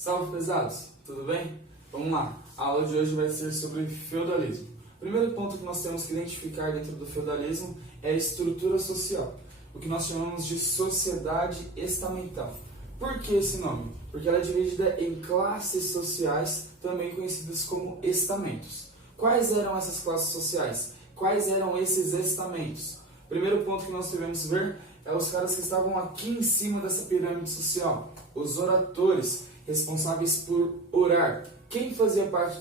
Salve pesados, tudo bem? Vamos lá, a aula de hoje vai ser sobre feudalismo. O primeiro ponto que nós temos que identificar dentro do feudalismo é a estrutura social, o que nós chamamos de sociedade estamental. Por que esse nome? Porque ela é dividida em classes sociais, também conhecidas como estamentos. Quais eram essas classes sociais? Quais eram esses estamentos? O primeiro ponto que nós devemos ver é os caras que estavam aqui em cima dessa pirâmide social, os oratores, responsáveis por orar. Quem fazia parte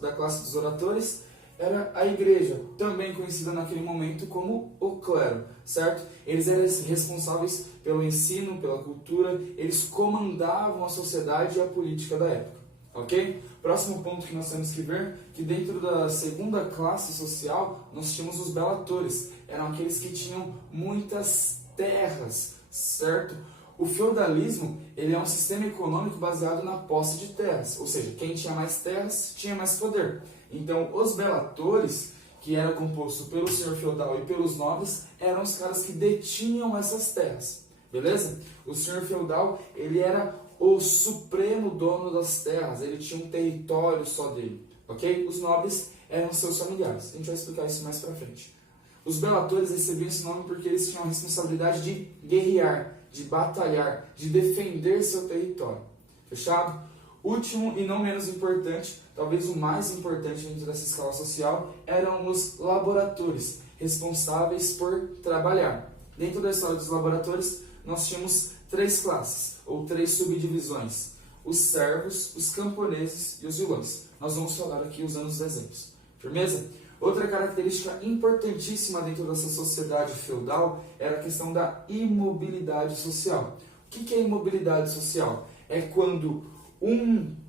da classe dos oratores era a igreja, também conhecida naquele momento como o clero, certo? Eles eram responsáveis pelo ensino, pela cultura, eles comandavam a sociedade e a política da época, ok? Próximo ponto que nós temos que ver, que dentro da segunda classe social, nós tínhamos os belatores, eram aqueles que tinham muitas terras, certo? O feudalismo, ele é um sistema econômico baseado na posse de terras, ou seja, quem tinha mais terras tinha mais poder. Então, os belatores, que eram compostos pelo senhor feudal e pelos nobres, eram os caras que detinham essas terras, beleza? O senhor feudal, ele era o supremo dono das terras, ele tinha um território só dele, ok? Os nobres eram seus familiares, a gente vai explicar isso mais pra frente. Os belatores recebiam esse nome porque eles tinham a responsabilidade de guerrear, de batalhar, de defender seu território. Fechado? Último e não menos importante, talvez o mais importante dentro dessa escala social, eram os laboratores, responsáveis por trabalhar. Dentro da história dos laboratores, nós tínhamos três classes, ou três subdivisões: os servos, os camponeses e os vilões. Nós vamos falar aqui usando os exemplos. Firmeza? Outra característica importantíssima dentro dessa sociedade feudal era a questão da imobilidade social. O que é imobilidade social? É quando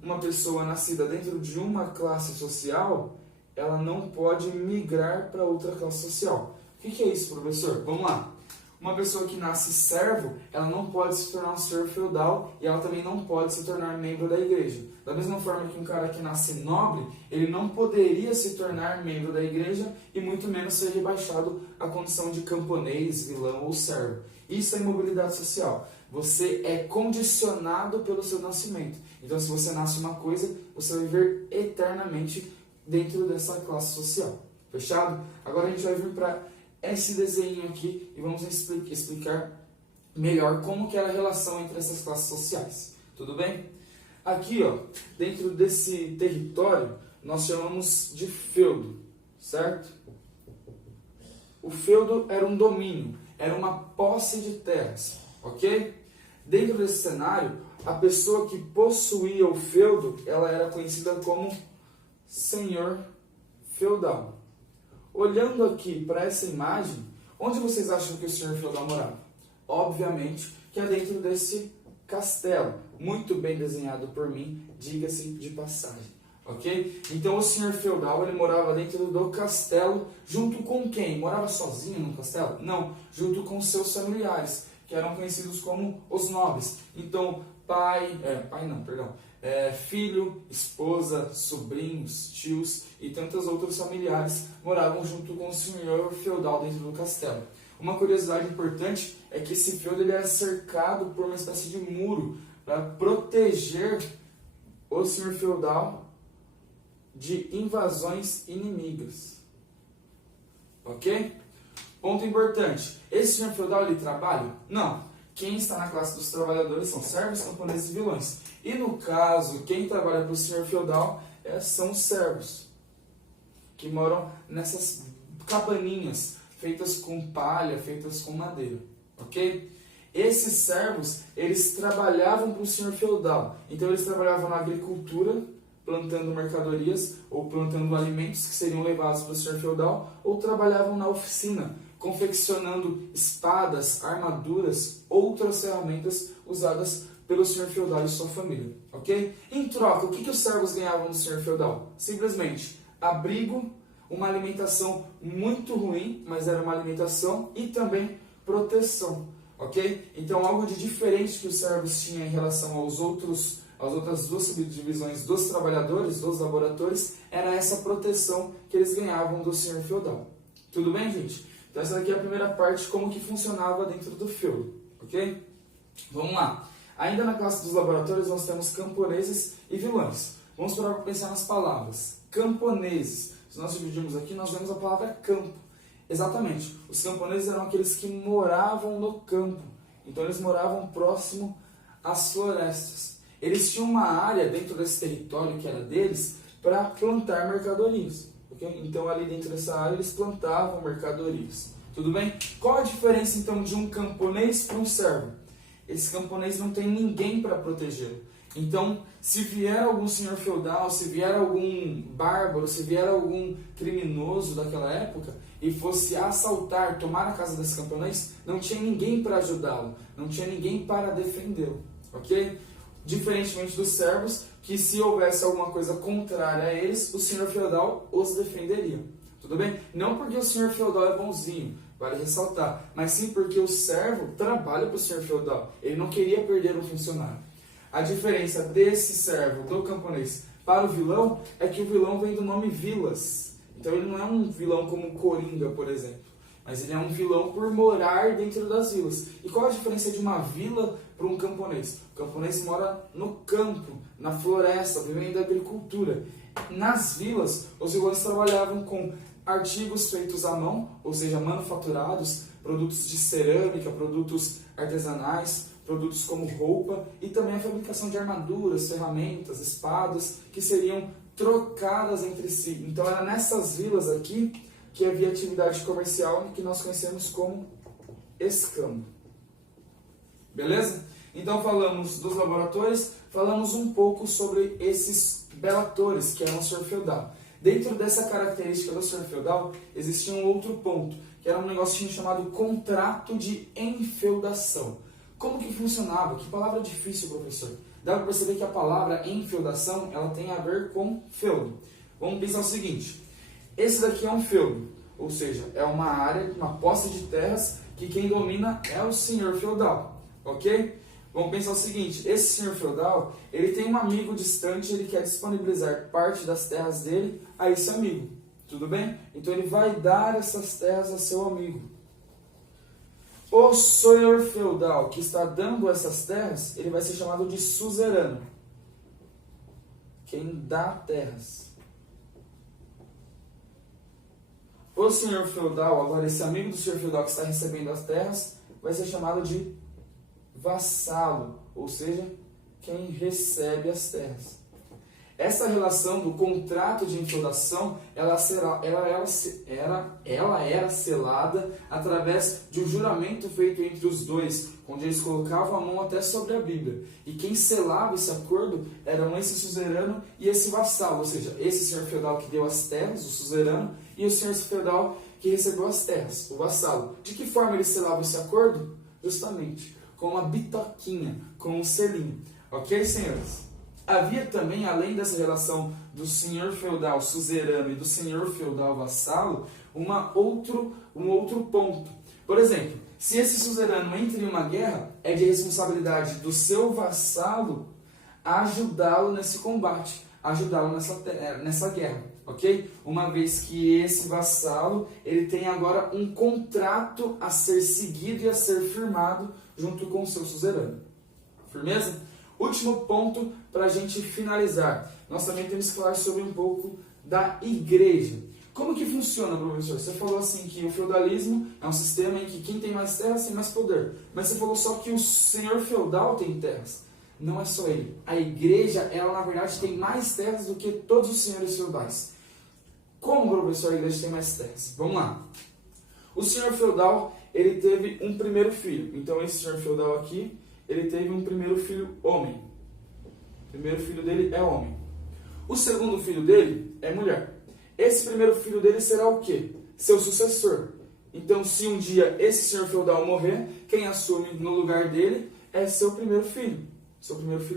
uma pessoa nascida dentro de uma classe social, ela não pode migrar para outra classe social. O que é isso, professor? Vamos lá. Uma pessoa que nasce servo, ela não pode se tornar um senhor feudal e ela também não pode se tornar membro da igreja. Da mesma forma que um cara que nasce nobre, ele não poderia se tornar membro da igreja e muito menos ser rebaixado à condição de camponês, vilão ou servo. Isso é imobilidade social. Você é condicionado pelo seu nascimento. Então, se você nasce uma coisa, você vai viver eternamente dentro dessa classe social. Fechado? Agora a gente vai vir para esse desenho aqui e vamos explicar melhor como que era a relação entre essas classes sociais. Tudo bem? Aqui, ó, dentro desse território, nós chamamos de feudo, certo? O feudo era um domínio, era uma posse de terras, ok? Dentro desse cenário, a pessoa que possuía o feudo, ela era conhecida como senhor feudal. Olhando aqui para essa imagem, onde vocês acham que o senhor feudal morava? Obviamente que é dentro desse castelo, muito bem desenhado por mim, diga-se de passagem, ok? Então o senhor feudal, ele morava dentro do castelo, junto com quem? Morava sozinho no castelo? Não, junto com seus familiares, que eram conhecidos como os nobres. Então, filho, esposa, sobrinhos, tios e tantos outros familiares moravam junto com o senhor feudal dentro do castelo. Uma curiosidade importante é que esse feudo ele era cercado por uma espécie de muro para proteger o senhor feudal de invasões inimigas. Ok? Ponto importante. Esse senhor feudal ele trabalha? Não. Quem está na classe dos trabalhadores são servos, camponeses e vilões. E no caso, quem trabalha para o senhor feudal são os servos, que moram nessas cabaninhas feitas com palha, feitas com madeira, ok? Esses servos, eles trabalhavam para o senhor feudal. Então eles trabalhavam na agricultura, plantando mercadorias ou plantando alimentos que seriam levados para o senhor feudal, ou trabalhavam na oficina, confeccionando espadas, armaduras, outras ferramentas usadas pelo senhor feudal e sua família, ok? Em troca, o que os servos ganhavam do senhor feudal? Simplesmente abrigo, uma alimentação muito ruim, mas era uma alimentação, e também proteção, ok? Então algo de diferente que os servos tinham em relação às outras duas subdivisões dos trabalhadores, dos laboratores, era essa proteção que eles ganhavam do senhor feudal. Tudo bem, gente? Então essa daqui é a primeira parte, como que funcionava dentro do feudo, ok? Vamos lá. Ainda na classe dos laboratórios nós temos camponeses e vilões. Vamos parar para pensar nas palavras. Camponeses. Se nós dividirmos aqui, nós vemos a palavra campo. Exatamente. Os camponeses eram aqueles que moravam no campo. Então eles moravam próximo às florestas. Eles tinham uma área dentro desse território que era deles para plantar mercadorias. Okay? Então ali dentro dessa área eles plantavam mercadorias. Tudo bem? Qual a diferença então de um camponês para um servo? Esse camponês não tem ninguém para protegê-lo. Então, se vier algum senhor feudal, se vier algum bárbaro, se vier algum criminoso daquela época e fosse assaltar, tomar a casa desse camponês, não tinha ninguém para ajudá-lo, não tinha ninguém para defendê-lo, ok? Diferentemente dos servos, que se houvesse alguma coisa contrária a eles, o senhor feudal os defenderia, tudo bem? Não porque o senhor feudal é bonzinho, vale ressaltar, mas sim porque o servo trabalha para o senhor feudal, ele não queria perder um funcionário. A diferença desse servo, do camponês, para o vilão, é que o vilão vem do nome Vilas. Então ele não é um vilão como Coringa, por exemplo. Mas ele é um vilão por morar dentro das vilas. E qual a diferença de uma vila para um camponês? O camponês mora no campo, na floresta, vivendo da agricultura. Nas vilas, os vilões trabalhavam com artigos feitos à mão, ou seja, manufaturados, produtos de cerâmica, produtos artesanais, produtos como roupa e também a fabricação de armaduras, ferramentas, espadas, que seriam trocadas entre si. Então era nessas vilas aqui que havia atividade comercial que nós conhecemos como escambo. Beleza? Então falamos dos laboratórios, falamos um pouco sobre esses belatores, que eram o senhor feudal. Dentro dessa característica do senhor feudal, existia um outro ponto, que era um negocinho chamado contrato de enfeudação. Como que funcionava? Que palavra difícil, professor. Dá para perceber que a palavra enfeudação, ela tem a ver com feudo. Vamos pensar o seguinte. Esse daqui é um feudo, ou seja, é uma área, uma posse de terras que quem domina é o senhor feudal, ok? Vamos pensar o seguinte, esse senhor feudal, ele tem um amigo distante, ele quer disponibilizar parte das terras dele a esse amigo, tudo bem? Então ele vai dar essas terras a seu amigo. O senhor feudal que está dando essas terras, ele vai ser chamado de suzerano. Quem dá terras. O senhor feudal, agora esse amigo do senhor feudal que está recebendo as terras, vai ser chamado de vassalo, ou seja, quem recebe as terras. Essa relação do contrato de enfeudação, ela era selada através de um juramento feito entre os dois, onde eles colocavam a mão até sobre a Bíblia. E quem selava esse acordo eram esse suzerano e esse vassalo, ou seja, esse senhor feudal que deu as terras, o suzerano, e o senhor feudal que recebeu as terras, o vassalo. De que forma eles selavam esse acordo? Justamente com uma bitoquinha, com um selinho. Ok, senhores? Havia também, além dessa relação do senhor feudal suzerano e do senhor feudal vassalo, um outro ponto. Por exemplo, se esse suzerano entra em uma guerra, é de responsabilidade do seu vassalo ajudá-lo nesse combate, ajudá-lo nessa guerra, ok? Uma vez que esse vassalo, ele tem agora um contrato a ser seguido e a ser firmado junto com o seu suzerano. Firmeza? Último ponto para a gente finalizar. Nós também temos que falar sobre um pouco da igreja. Como que funciona, professor? Você falou assim que o feudalismo é um sistema em que quem tem mais terras tem mais poder. Mas você falou só que o senhor feudal tem terras. Não é só ele. A igreja, ela na verdade tem mais terras do que todos os senhores feudais. Como, professor, a igreja tem mais terras? Vamos lá. O senhor feudal, ele teve um primeiro filho. Então esse senhor feudal aqui, ele teve um primeiro filho homem. O primeiro filho dele é homem. O segundo filho dele é mulher. Esse primeiro filho dele será o quê? Seu sucessor. Então, se um dia esse senhor feudal morrer, quem assume no lugar dele é seu primeiro filho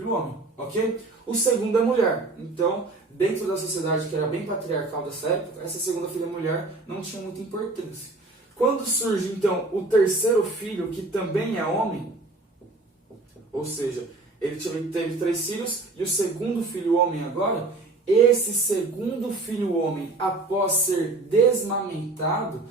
homem, ok? O segundo é mulher. Então, dentro da sociedade que era bem patriarcal dessa época, essa segunda filha mulher não tinha muita importância. Quando surge, então, o terceiro filho, que também é homem, ou seja, ele teve 3 filhos e o segundo filho homem agora, esse segundo filho homem, após ser desamamentado,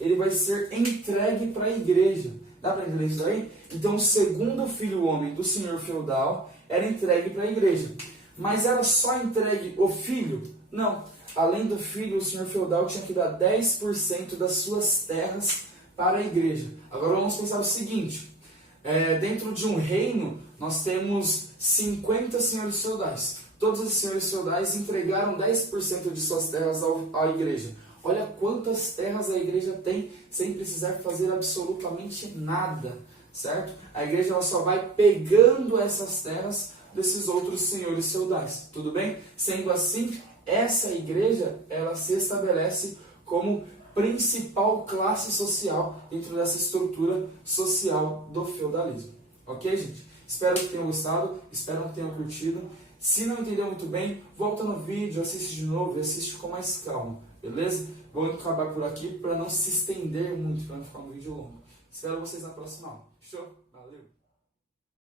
ele vai ser entregue para a igreja. Dá para entender isso daí? Então, o segundo filho homem do senhor feudal era entregue para a igreja. Mas era só entregue o filho? Não. Além do filho, o senhor feudal tinha que dar 10% das suas terras para a igreja. Agora vamos pensar o seguinte. Dentro de um reino, nós temos 50 senhores feudais. Todos os senhores feudais entregaram 10% de suas terras à igreja. Olha quantas terras a igreja tem sem precisar fazer absolutamente nada, certo? A igreja ela só vai pegando essas terras desses outros senhores feudais, tudo bem? Sendo assim, essa igreja ela se estabelece como principal classe social dentro dessa estrutura social do feudalismo. Ok, gente? Espero que tenham gostado, espero que tenham curtido. Se não entendeu muito bem, volta no vídeo, assiste de novo e assiste com mais calma, beleza? Vou acabar por aqui para não se estender muito, para não ficar um vídeo longo. Espero vocês na próxima aula. Show? Valeu!